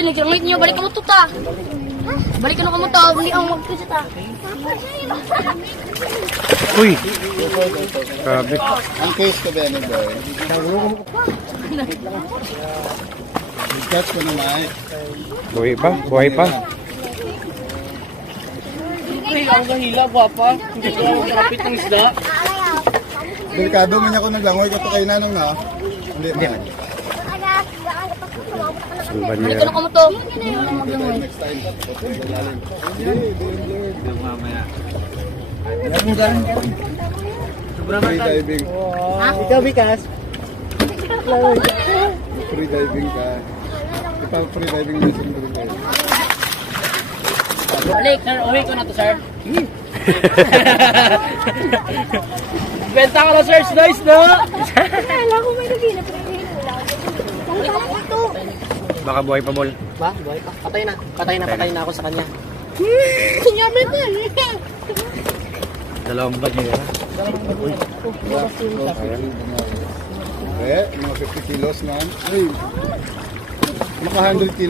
Oy, nagsiramit niyo. Balik ka mo to ta. Balik ka mo to. Balik ang magkisa ta. Uy. Grabe. Ang case ko ba ano boy? Catch ko naman. Buhay pa, buhay pa. Ay, ang gahila, guwapa. Hindi ko lang kapit ng isda. Delikado man ako naglangoy ka to kay nanong na. Hindi man. Balik ka mo to. Next time. Mamaya. Yan mo dyan. Free diving. Ha? Ikaw, Vikas. Free diving ka. Free diving lesson ko rin kayo. Balik, sir. Uwi ko na to, sir. Benta ka na, sir. Nice, no? Wala ko may nagina. Balik ka mo to. Baka buhay pa, Bol. Ba? Buhay pa. Patay na ako sa kanya. Kunyamit na. Dalawang bag niya. Eh, mga 50 kilos man. Uy, maka 100 kilos.